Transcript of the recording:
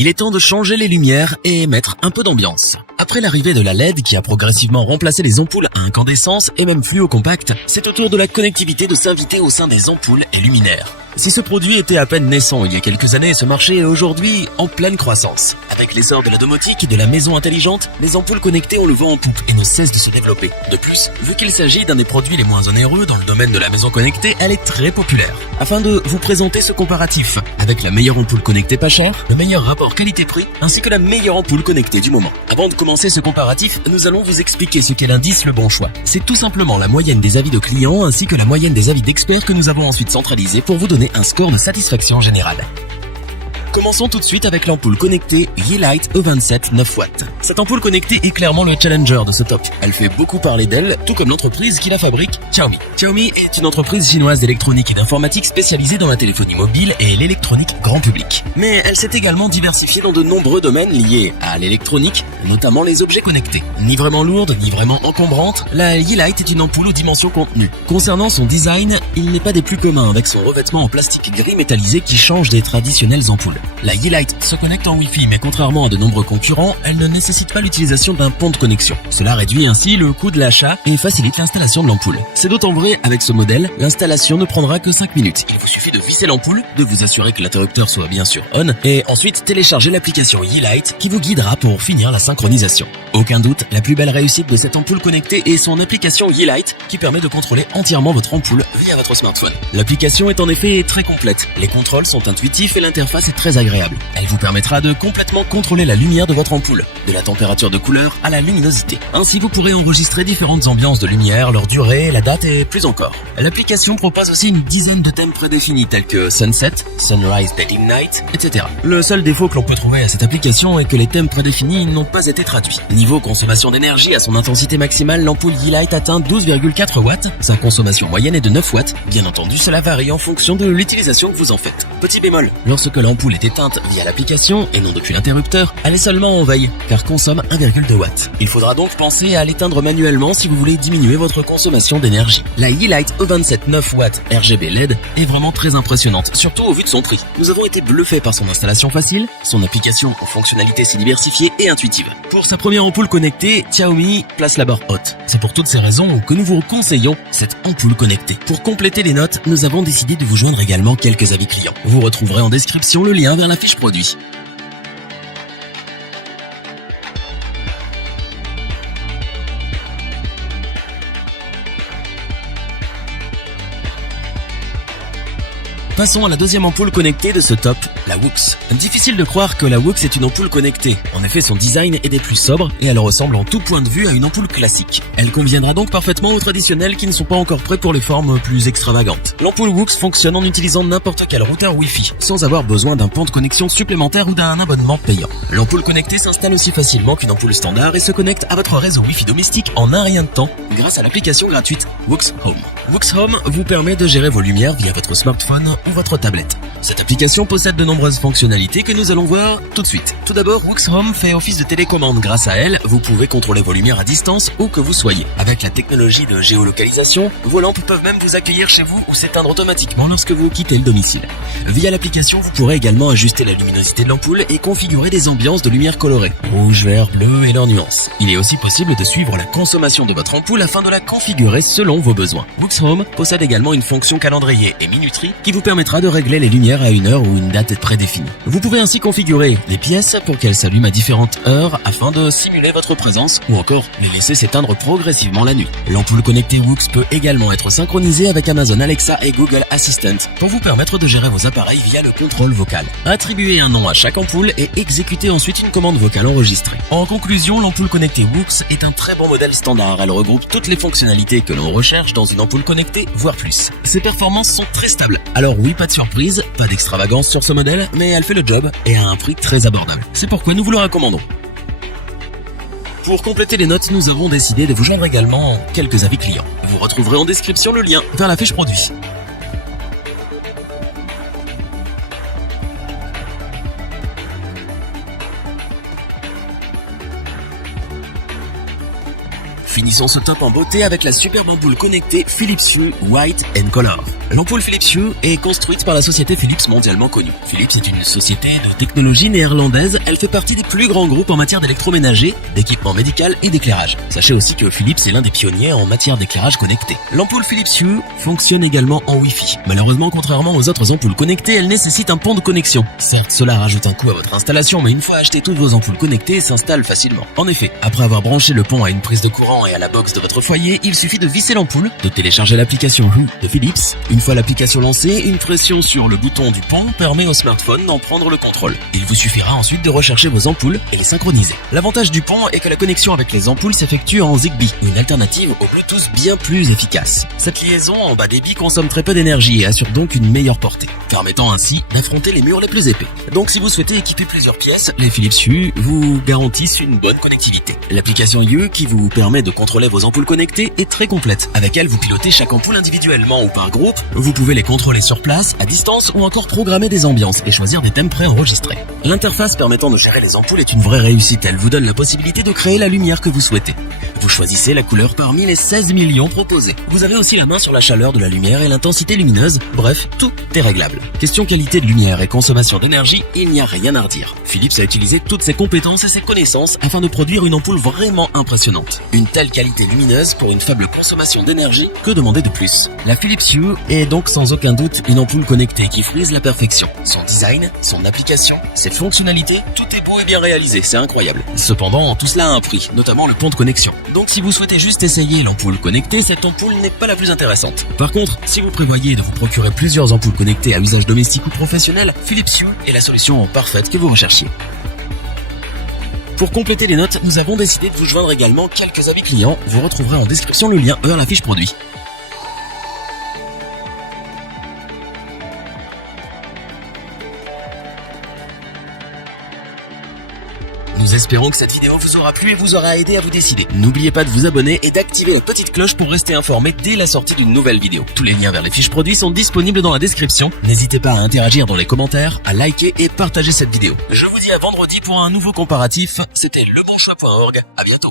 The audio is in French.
Il est temps de changer les lumières et mettre un peu d'ambiance. Après l'arrivée de la LED qui a progressivement remplacé les ampoules à incandescence et même fluo-compact, c'est au tour de la connectivité de s'inviter au sein des ampoules et luminaires. Si ce produit était à peine naissant il y a quelques années, ce marché est aujourd'hui en pleine croissance. Avec l'essor de la domotique et de la maison intelligente, les ampoules connectées ont le vent en poupe et ne cessent de se développer. De plus, vu qu'il s'agit d'un des produits les moins onéreux dans le domaine de la maison connectée, elle est très populaire. Afin de vous présenter ce comparatif, avec la meilleure ampoule connectée pas chère, le meilleur rapport qualité-prix, ainsi que la meilleure ampoule connectée du moment. Avant de commencer ce comparatif, nous allons vous expliquer ce qu'est l'indice Le Bon Choix. C'est tout simplement la moyenne des avis de clients ainsi que la moyenne des avis d'experts que nous avons ensuite centralisés pour vous donner un score de satisfaction générale. Commençons tout de suite avec l'ampoule connectée Yeelight E27 9W. Cette ampoule connectée est clairement le challenger de ce top. Elle fait beaucoup parler d'elle, tout comme l'entreprise qui la fabrique, Xiaomi. Xiaomi est une entreprise chinoise d'électronique et d'informatique spécialisée dans la téléphonie mobile et l'électronique grand public. Mais elle s'est également diversifiée dans de nombreux domaines liés à l'électronique, notamment les objets connectés. Ni vraiment lourde, ni vraiment encombrante, la Yeelight est une ampoule aux dimensions contenues. Concernant son design, il n'est pas des plus communs avec son revêtement en plastique gris métallisé qui change des traditionnelles ampoules. La Yeelight se connecte en Wi-Fi, mais contrairement à de nombreux concurrents, elle ne nécessite pas l'utilisation d'un pont de connexion. Cela réduit ainsi le coût de l'achat et facilite l'installation de l'ampoule. C'est d'autant vrai avec ce modèle, l'installation ne prendra que 5 minutes. Il vous suffit de visser l'ampoule, de vous assurer que l'interrupteur soit bien sûr on, et ensuite télécharger l'application Yeelight qui vous guidera pour finir la synchronisation. Aucun doute, la plus belle réussite de cette ampoule connectée est son application Yeelight qui permet de contrôler entièrement votre ampoule via votre smartphone. L'application est en effet très complète. Les contrôles sont intuitifs et l'interface est très agréable. Elle vous permettra de complètement contrôler la lumière de votre ampoule, de la température de couleur à la luminosité. Ainsi, vous pourrez enregistrer différentes ambiances de lumière, leur durée, la date et plus encore. L'application propose aussi une dizaine de thèmes prédéfinis tels que Sunset, Sunrise, Dead Night, etc. Le seul défaut que l'on peut trouver à cette application est que les thèmes prédéfinis n'ont pas été traduits. Niveau consommation d'énergie, à son intensité maximale, l'ampoule Yeelight atteint 12,4 watts. Sa consommation moyenne est de 9 watts. Bien entendu, cela varie en fonction de l'utilisation que vous en faites. Petit bémol, lorsque l'ampoule est éteinte via l'application et non depuis l'interrupteur, elle est seulement en veille car consomme 1,2 watts. Il faudra donc penser à l'éteindre manuellement si vous voulez diminuer votre consommation d'énergie. La Yeelight E27 9W RGB LED est vraiment très impressionnante, surtout au vu de son prix. Nous avons été bluffés par son installation facile, son application aux fonctionnalités si diversifiées et intuitives. Pour sa première ampoule connectée, Xiaomi place la barre haute. C'est pour toutes ces raisons que nous vous conseillons cette ampoule connectée. Pour compléter les notes, nous avons décidé de vous joindre également quelques avis clients. Vous retrouverez en description le lien vers la fiche produit. Passons à la deuxième ampoule connectée de ce top, la Wux. Difficile de croire que la Wux est une ampoule connectée. En effet, son design est des plus sobres et elle ressemble en tout point de vue à une ampoule classique. Elle conviendra donc parfaitement aux traditionnels qui ne sont pas encore prêts pour les formes plus extravagantes. L'ampoule Wux fonctionne en utilisant n'importe quel routeur Wi-Fi, sans avoir besoin d'un pont de connexion supplémentaire ou d'un abonnement payant. L'ampoule connectée s'installe aussi facilement qu'une ampoule standard et se connecte à votre réseau Wi-Fi domestique en un rien de temps grâce à l'application gratuite Wux Home. Wux Home vous permet de gérer vos lumières via votre smartphone ou votre tablette. Cette application possède de nombreuses fonctionnalités que nous allons voir tout de suite. Tout d'abord, Wux Home fait office de télécommande. Grâce à elle, vous pouvez contrôler vos lumières à distance où que vous soyez. Avec la technologie de géolocalisation, vos lampes peuvent même vous accueillir chez vous ou s'éteindre automatiquement lorsque vous quittez le domicile. Via l'application, vous pourrez également ajuster la luminosité de l'ampoule et configurer des ambiances de lumière colorées, rouge, vert, bleu et leurs nuances. Il est aussi possible de suivre la consommation de votre ampoule afin de la configurer selon vos besoins. Wux Home possède également une fonction calendrier et minuterie qui vous permettra de régler les lumières à une heure ou une date prédéfinie. Vous pouvez ainsi configurer les pièces pour qu'elles s'allument à différentes heures afin de simuler votre présence ou encore les laisser s'éteindre progressivement la nuit. L'ampoule connectée Wux peut également être synchronisée avec Amazon Alexa et Google Assistant pour vous permettre de gérer vos appareils via le contrôle vocal. Attribuez un nom à chaque ampoule et exécutez ensuite une commande vocale enregistrée. En conclusion, l'ampoule connectée Wux est un très bon modèle standard. Elle regroupe toutes les fonctionnalités que l'on recherche dans une ampoule connectée, voire plus. Ses performances sont très stables. Alors oui, pas de surprise, pas d'extravagance sur ce modèle, mais elle fait le job et à un prix très abordable. C'est pourquoi nous vous le recommandons. Pour compléter les notes, nous avons décidé de vous joindre également quelques avis clients. Vous retrouverez en description le lien vers la fiche produit. Finissons ce top en beauté avec la superbe ampoule connectée Philips Hue White and Color. L'ampoule Philips Hue est construite par la société Philips mondialement connue. Philips est une société de technologie néerlandaise. Elle fait partie des plus grands groupes en matière d'électroménager, d'équipement médical et d'éclairage. Sachez aussi que Philips est l'un des pionniers en matière d'éclairage connecté. L'ampoule Philips Hue fonctionne également en Wi-Fi. Malheureusement, contrairement aux autres ampoules connectées, elle nécessite un pont de connexion. Certes, cela rajoute un coût à votre installation, mais une fois achetées, toutes vos ampoules connectées s'installent facilement. En effet, après avoir branché le pont à une prise de courant et à la box de votre foyer, il suffit de visser l'ampoule, de télécharger l'application Hue de Philips. Une fois l'application lancée, une pression sur le bouton du pont permet au smartphone d'en prendre le contrôle. Il vous suffira ensuite de rechercher vos ampoules et les synchroniser. L'avantage du pont est que la connexion avec les ampoules s'effectue en Zigbee, une alternative au Bluetooth bien plus efficace. Cette liaison en bas débit consomme très peu d'énergie et assure donc une meilleure portée, permettant ainsi d'affronter les murs les plus épais. Donc si vous souhaitez équiper plusieurs pièces, les Philips Hue vous garantissent une bonne connectivité. L'application Hue, qui vous permet de contrôler vos ampoules connectées, est très complète. Avec elle, vous pilotez chaque ampoule individuellement ou par groupe. Vous pouvez les contrôler sur place, à distance ou encore programmer des ambiances et choisir des thèmes préenregistrés. L'interface permettant de gérer les ampoules est une vraie réussite. Elle vous donne la possibilité de créer la lumière que vous souhaitez. Vous choisissez la couleur parmi les 16 millions proposés. Vous avez aussi la main sur la chaleur de la lumière et l'intensité lumineuse. Bref, tout est réglable. Question qualité de lumière et consommation d'énergie, il n'y a rien à redire. Philips a utilisé toutes ses compétences et ses connaissances afin de produire une ampoule vraiment impressionnante. Une telle qualité lumineuse pour une faible consommation d'énergie, que demander de plus? La Philips Hue est donc sans aucun doute une ampoule connectée qui frise la perfection. Son design, son application, ses fonctionnalités, tout est beau et bien réalisé, c'est incroyable. Cependant, tout cela a un prix, notamment le pont de connexion. Donc si vous souhaitez juste essayer l'ampoule connectée, cette ampoule n'est pas la plus intéressante. Par contre, si vous prévoyez de vous procurer plusieurs ampoules connectées à usage domestique ou professionnel, Philips Hue est la solution parfaite que vous recherchiez. Pour compléter les notes, nous avons décidé de vous joindre également quelques avis clients. Vous retrouverez en description le lien vers la fiche produit. Nous espérons que cette vidéo vous aura plu et vous aura aidé à vous décider. N'oubliez pas de vous abonner et d'activer la petite cloche pour rester informé dès la sortie d'une nouvelle vidéo. Tous les liens vers les fiches produits sont disponibles dans la description. N'hésitez pas à interagir dans les commentaires, à liker et partager cette vidéo. Je vous dis à vendredi pour un nouveau comparatif. C'était lebonchoix.org. À bientôt.